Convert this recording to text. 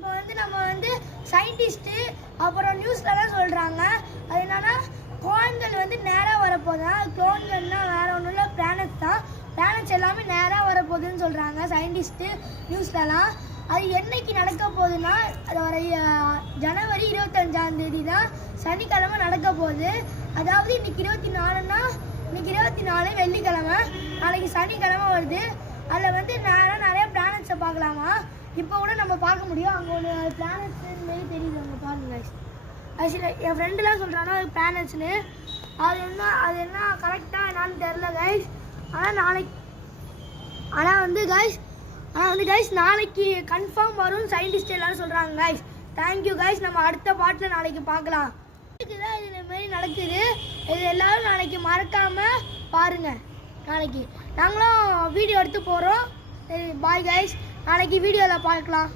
இப்போ வந்து நம்ம வந்து சயின்டிஸ்ட்டு அப்புறம் நியூஸ்லலாம் சொல்கிறாங்க. அது என்னன்னா கோள்கள் வந்து நேராக வரப்போதான். கோள்கள்னா வேறு ஒன்றும் இல்லை, பிளானட்ஸ் தான். பிளானட்ஸ் எல்லாமே நேராக வரப்போகுதுன்னு சொல்கிறாங்க சயின்டிஸ்ட்டு நியூஸ்லலாம். அது என்னைக்கு நடக்க போகுதுன்னா அது வர ஜனவரி 25 தான் சனிக்கிழமை நடக்க போகுது. அதாவது இன்னைக்கு 24ன்னா இன்னைக்கு 24 வெள்ளிக்கிழமை, நாளைக்கு சனிக்கிழமை வருது. அதில் வந்து நிறைய பிளானட்ஸை பார்க்கலாமா. இப்போ கூட நம்ம பார்க்க முடியும். அங்கே ஒன்று பிளானட்ஸ் மாரி தெரியுது, அங்கே பாருங்க கைஸ். ஆக்சுவலி என் ஃப்ரெண்டுலாம் சொல்கிறாங்க அது பிளானட்ஸ்னு. அது என்ன கரெக்டாக என்னான்னு தெரில கைஸ். ஆனால் வந்து கைஸ் நாளைக்கு கன்ஃபார்ம் வரும் சயின்டிஸ்ட் எல்லாரும் சொல்கிறாங்க கைஸ். Thank you guys. நம்ம அடுத்த பாட்டில் நாளைக்கு பார்க்கலாம். இதுதான் இது மாரி நடக்குது. இது எல்லாரும் நாளைக்கு மறக்காமல் பாருங்கள். நாளைக்கு நாங்களும் வீடியோ எடுத்து போகிறோம். பாய் கைஸ், நாளைக்கு வீடியோவில் பார்க்கலாம்.